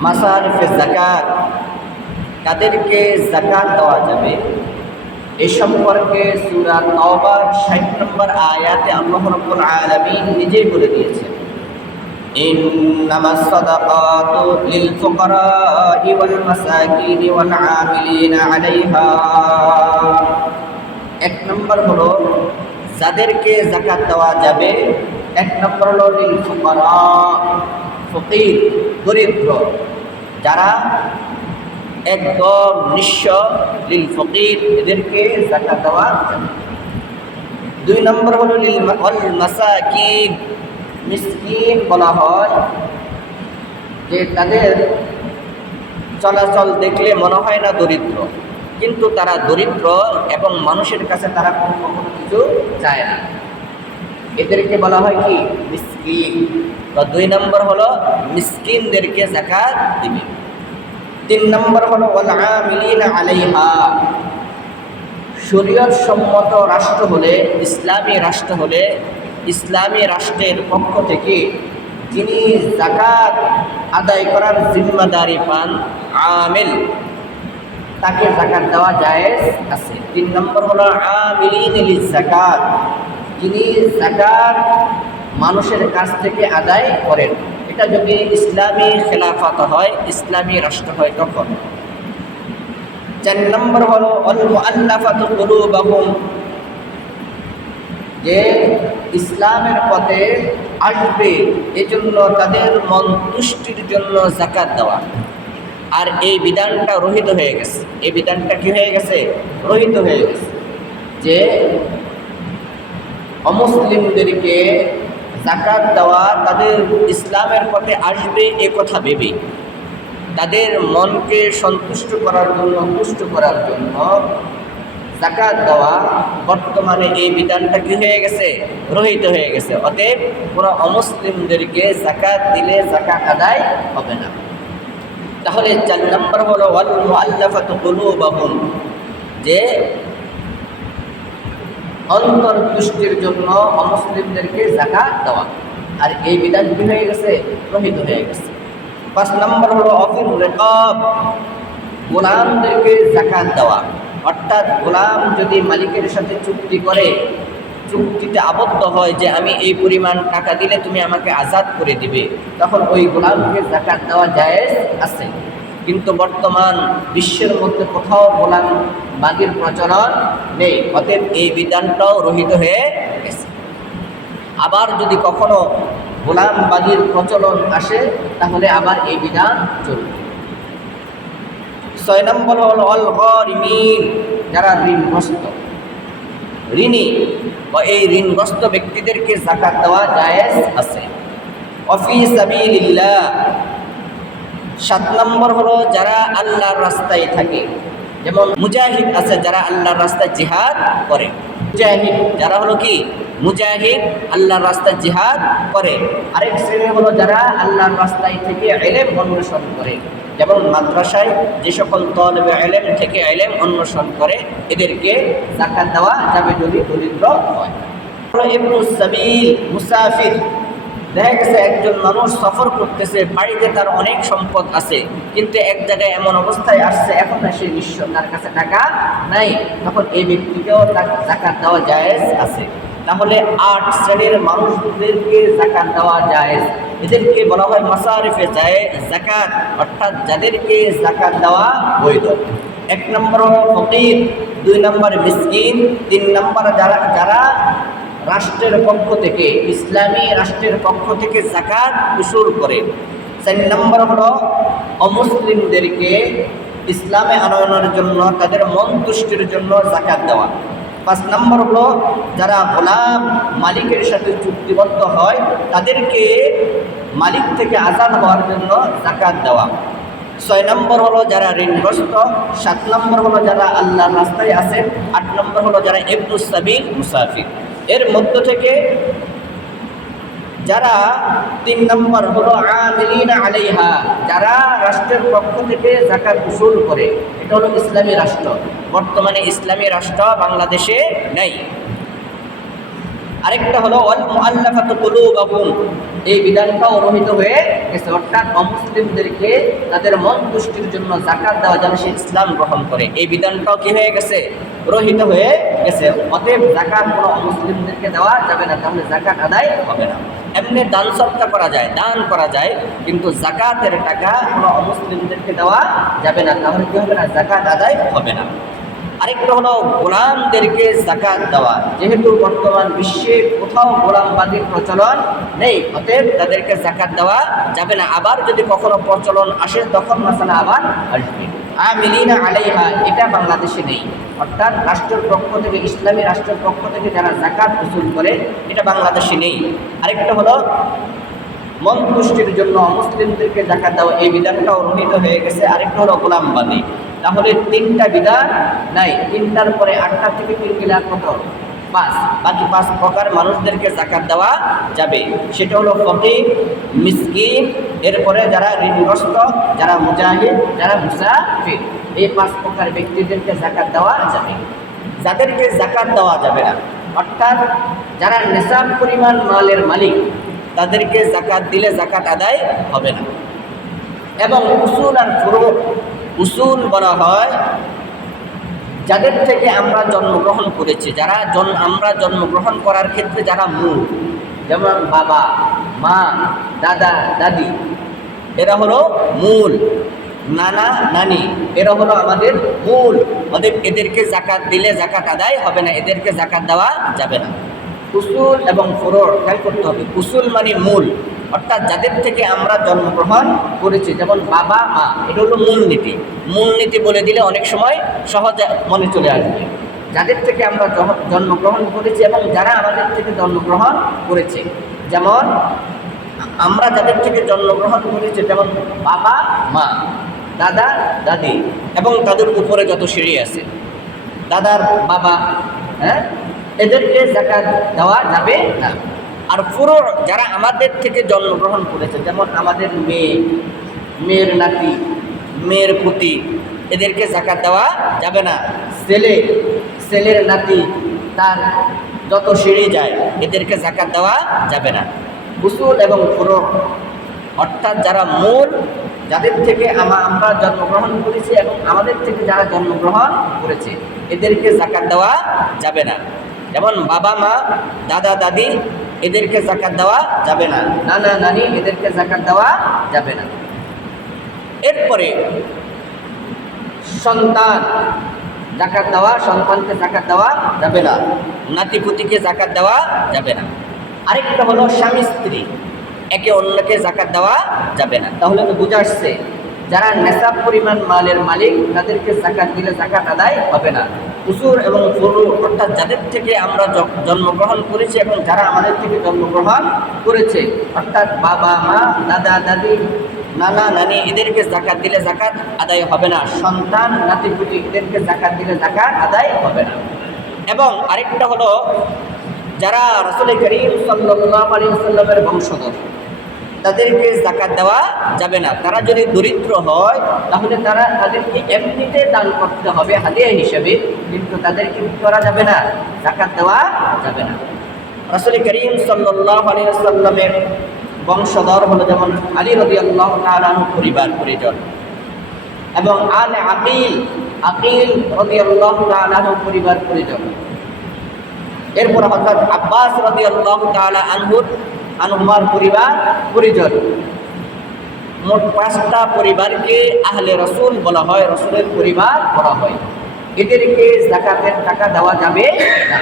মাসারিফে জাকাত কাদেরকে জাকাত দেওয়া যাবে এ সম্পর্কে সূরা তওবার 60 নম্বর আয়াতে আল্লাহ রাব্বুল আলামিন নিজেই বলে দিয়েছেন إنما الصدقات للفقراء والمساكين والعاملين عليها এক নম্বর হলো যাদেরকে জাকাত দেওয়া যাবে এক নম্বর হলো লিল ফুকারা ফকির দরিদ্র যারা একদম নিঃস্ব লিল ফকির এদেরকে জাকাত দেওয়া দুই নম্বর হলো লিল ওয়াল মাসাকিন। মিসকিন বলা হয় যে তাদের চলাচল দেখলে মনে হয় না দরিদ্র, কিন্তু তারা দরিদ্র এবং মানুষের কাছে তারা কোনো কিছু চায় না। এদেরকে বলা হয় কি? মিসকিন। দুই নম্বর হলো মিসকিনদেরকে জাকাত দিবে। তিন নম্বর হলো আলাইহা। শরীয়ত সম্মত রাষ্ট্র হলে, ইসলামী রাষ্ট্র হলে, ইসলামী রাষ্ট্রের পক্ষ থেকে যিনি জাকাত আদায় করার জিম্মাদারি পান, আমেল, তাকে জাকাত দেওয়া জায়েজ আছে। তিন নম্বর হলো আমিলিন জাকাত যিনি জাকাত মানুষের কাছ থেকে আদায় করেন। এটা যদি ইসলামী খেলাফত হয়, ইসলামী রাষ্ট্র হয় তখন। চার নম্বর হলো যে ইসলামের পথে আসবে, এজন্য তাদের মন তুষ্টির জন্য জাকাত দেওয়া। আর এই বিধানটা রহিত হয়ে গেছে। এই বিধানটা কি হয়ে গেছে? রহিত হয়ে গেছে। যে অমুসলিমদেরকে জাকাত দেওয়া তাদের ইসলামের পথে আসবে এ কথা ভেবে। তাদের মনকে সন্তুষ্ট করার জন্য, পুষ্ট করার জন্য জাকাত দেওয়া বর্তমানে এই বিধানটা কি হয়ে গেছে? রহিত হয়ে গেছে। অতএব কোনো অমুসলিমদেরকে জাকাত দিলে জাকাত আদায় হবে না। তাহলে চার নম্বর হলো বাহুন যে অন্তর্দৃষ্টির জন্য অমুসলিমদেরকে জাকাত দেওয়া। আর এই বিধান কি হয়ে গেছে? রহিত হয়ে গেছে। পাঁচ নম্বর হলো অফির রেকব গোলামদেরকে জাকাত দেওয়া। অর্থাৎ গোলাম যদি মালিকের সাথে চুক্তি করে, চুক্তিতে আবদ্ধ হয় যে আমি এই পরিমাণ টাকা দিলে তুমি আমাকে আজাদ করে দিবে, তখন ওই গোলামকে জাকাত দেওয়া জায়েজ আছে। কিন্তু বর্তমান বিশ্বের মধ্যে কোথাও গোলাম বাগির প্রচলন নেই। অতএব এই বিধানটাও রহিত হয়ে গেছে। আবার যদি কখনো গোলাম বাগির প্রচলন আসে, তাহলে আবার এই বিধান চলবে। ছয় নম্বর হল অল গরিমিন, যারা ঋণগ্রস্ত। ঋণী বা এই ঋণগ্রস্ত ব্যক্তিদেরকে জাকাত দেওয়া জায়েজ আছে। অফিস সাবিলিল্লাহ সাত নম্বর হলো যারা আল্লাহর রাস্তায় থাকে। যেমন মুজাহিদ আছে, যারা আল্লাহর রাস্তায় জিহাদ করে। মুজাহিদ, যারা হলো কি? মুজাহিদ আল্লাহর রাস্তায় জিহাদ করে। আরেক শ্রেণি হলো যারা আল্লাহর রাস্তায় থেকে এলেম অন্বেষণ করে। যেমন মাদ্রাসায় যে সকল তলবে এলেম থেকে এলেম অন্বেষণ করে, এদেরকে জাকাত দেওয়া যাবে যদি দরিদ্র হয়। মুসাফির। দেখা গেছে একজন মানুষ সফর করতেছে, বাড়িতে তার অনেক সম্পদ আছে, কিন্তু এক জায়গায় এমন অবস্থায় আসছে, এখন সে নিঃস্ব, তার কাছে টাকা নাই। তখন এই ব্যক্তিকেও জাকাত দেওয়া জায়েজ আছে। তাহলে আট শ্রেণির মানুষদেরকে জাকাত দেওয়া জায়েজ। এদেরকে বলা হয় মাসারিফে যায় জাকাত, অর্থাৎ যাদেরকে জাকাত দেওয়া বৈধ। এক নম্বর ফকির, দুই নম্বর মিসকিন, তিন নম্বর যারা যারা রাষ্ট্রের পক্ষ থেকে, ইসলামী রাষ্ট্রের পক্ষ থেকে জাকাত উসুল করে। চার নম্বর হলো, অমুসলিমদেরকে ইসলামে আনয়নের জন্য, তাদের মন তুষ্টির জন্য জাকাত দেওয়া। পাঁচ নম্বর হলো, যারা গোলাম মালিকের সাথে চুক্তিবদ্ধ হয়, তাদেরকে মালিক থেকে আজাদ হওয়ার জন্য জাকাত দেওয়া। ছয় নম্বর হলো, যারা ঋণগ্রস্ত। সাত নম্বর হলো, যারা আল্লাহ রাস্তায় আছেন। আট নম্বর হলো, যারা ইবনুস সাবিল মুসাফির। এর মধ্য থেকে যারা তিন নম্বর হলো আমিলিনা আলাইহা, যারা রাষ্ট্রের পক্ষ থেকে জাকাত উসুল করে, এটা হলো ইসলামী রাষ্ট্র। বর্তমানে ইসলামী রাষ্ট্র বাংলাদেশে নেই। আরেকটা হলো কুলুবাহুম, এই বিধানটাও রহিত হয়ে গেছে। অর্থাৎ অমুসলিমদেরকে তাদের মন পুষ্টির জন্য জাকাত দেওয়া যেন সে ইসলাম গ্রহণ করে। এই বিধানটাও কি হয়ে গেছে? রহিত হয়ে গেছে। অতএব জাকাত কোনো অমুসলিমদেরকে দেওয়া যাবে না, তাহলে জাকাত আদায় হবে না। এমনি দান সৎকা করা যায়, দান করা যায়, কিন্তু জাকাতের টাকা কোনো অমুসলিমদেরকে দেওয়া যাবে না, তাহলে কি হবে না? জাকাত আদায় হবে না। আরেকটা হলো গোলামদেরকে জাকাত দেওয়া। যেহেতু বর্তমান বিশ্বে কোথাও গোলামবাদীর প্রচলন নেই, অতএব তাদেরকে জাকাত দেওয়া যাবে না। আবার যদি কখনো প্রচলন আসে, তখন মাসালা আবার আসবে। আমিলিনা আলাইহা, এটা বাংলাদেশে নেই। অর্থাৎ রাষ্ট্রের পক্ষ থেকে, ইসলামী রাষ্ট্রের পক্ষ থেকে যারা জাকাত উসুল করে, এটা বাংলাদেশে নেই। আরেকটা হলো মন পুষ্টির জন্য মুসলিমদেরকে জাকাত দেওয়া, এই বিধানটাও রহিত হয়ে গেছে। আরেকটা হলো গোলামবাদী। তাহলে তিনটা বিধান নাই। তিনটার পরে আটটা থেকে তিন গিলার কত পাঁচ বাকি পাঁচ প্রকার মানুষদেরকে জাকাত দেওয়া যাবে। সেটা হলো ফকির, মিসকিন, এরপরে যারা ঋণগ্রস্ত, যারা মুজাহিদ, যারা মুসাফির, এই পাঁচ প্রকার ব্যক্তিদেরকে জাকাত দেওয়া যাবে। যাদেরকে জাকাত দেওয়া যাবে না, অর্থাৎ যারা নেশাব পরিমাণ মালের মালিক, তাদেরকে জাকাত দিলে জাকাত আদায় হবে না। এবং উসুল আর ফুরু উসুল বলা হয় যাদের থেকে আমরা জন্মগ্রহণ করেছি, যারা জন্ম আমরা জন্মগ্রহণ করার ক্ষেত্রে যারা মূল, যেমন বাবা, মা, দাদা, দাদি, এরা হলো মূল। নানা, নানি, এরা হলো আমাদের মূল। ওদের এদেরকে জাকাত দিলে জাকাত আদায় হবে না, এদেরকে জাকাত দেওয়া যাবে না। কুসুল এবং ফোরর, খেয়াল করতে হবে। কুসুল মানে মূল। অর্থাৎ যাদের থেকে আমরা জন্মগ্রহণ করেছি, যেমন বাবা, মা, এটা হলো মূলনীতি মূলনীতি বলে দিলে অনেক সময় সহজে মনে চলে আসবে। যাদের থেকে আমরা জন্মগ্রহণ করেছি এবং যারা আমাদের থেকে জন্মগ্রহণ করেছে, যেমন আমরা যাদের থেকে জন্মগ্রহণ করেছি, যেমন বাবা, মা, দাদা, দাদি এবং তাদের উপরে যত সিঁড়ি আছে, দাদার বাবা হ্যাঁ এদেরকে জাকাত দেওয়া যাবে না। আর পুরো যারা আমাদের থেকে জন্মগ্রহণ করেছে, যেমন আমাদের মেয়ে, মেয়ের নাতি, মেয়ের পুতি, এদেরকে জাকাত দেওয়া যাবে না। ছেলে, ছেলের নাতি, তার যত সিঁড়ি যায়, এদেরকে জাকাত দেওয়া যাবে না। উসুল এবং ফুরো অর্থাৎ যারা মূল, যাদের থেকে আমা- আমরা জন্মগ্রহণ করেছি এবং আমাদের থেকে যারা জন্মগ্রহণ করেছে, এদেরকে জাকাত দেওয়া যাবে না। যেমন বাবা মা দাদা দাদি এদেরকে জাকাত দেওয়া যাবে না। নানা নানি, এদেরকে জাকাত দেওয়া যাবে না। এরপরে সন্তান জাকাত দেওয়া, সন্তানকে জাকাত দেওয়া যাবে না। নাতিপুতিকে জাকাত দেওয়া যাবে না। আরেকটা হলো স্বামী স্ত্রী একে অন্যকে জাকাত দেওয়া যাবে না। তাহলে তো বোঝা আসছে যারা নেশাব পরিমাণ মালের মালিক, তাদেরকে জাকাত দিলে জাকাত আদায় হবে না। উসুর এবং ফরু অর্থাৎ যাদের থেকে আমরা জন্মগ্রহণ করেছি এবং যারা আমাদের থেকে জন্মগ্রহণ করেছে, অর্থাৎ বাবা, মা, দাদা, দাদি, নানা, নানি, এদেরকে জাকাত দিলে জাকাত আদায় হবে না। সন্তান নাতিপুতি এদেরকে জাকাত দিলে জাকাত আদায় হবে না। এবং আরেকটা হলো, যারা রসুল করিম সাল্লাহ আলী সাল্লামের বংশধর তাদেরকে জাকাত দেওয়া যাবে না। তারা যদি দরিদ্র হয়, তাহলে তারা তাদেরকে এমনিতে দান করতে হবে, হাদিয়া হিসেবে। কিন্তু তাদেরকে করা যাবে না? জাকাত দেওয়া যাবে না। রসুল করিম সাল্লাহ আলী সাল্লামের বংশধর হলো যেমন আলী রবি আল্লাহ তালানু পরিবার, পরিজন। এবং আল আকিল আকিল রবি আল্লাহ পরিবার, পরিজন। এরপর হজরত আব্বাস রবি আল্লাহ তালা আনহুর আনহুমার পরিবার, পরিজন। মোট পাঁচটা পরিবারকে আহলে রসুল বলা হয়, রসুলের পরিবার বলা হয়। এদেরকে জাকাতের টাকা দেওয়া যাবে না।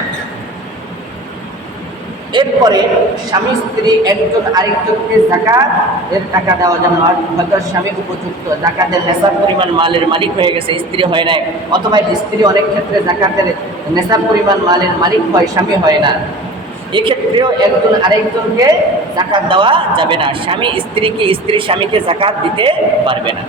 এরপরে স্বামী, স্ত্রী, একজন আরেকজনকে জাকাত এর টাকা দেওয়া যাবে হয়তো স্বামী উপযুক্ত। জাকাতের নেশার পরিমাণ মালের মালিক হয়ে গেছে, স্ত্রী হয় নাই। অথবা স্ত্রী অনেক ক্ষেত্রে জাকাতের নেশার পরিমাণ মালের মালিক হয়, স্বামী হয় না। এক্ষেত্রেও একজন আরেকজনকে জাকাত দেওয়া যাবে না। স্বামী স্ত্রীকে স্ত্রী স্বামীকে জাকাত দিতে পারবে না।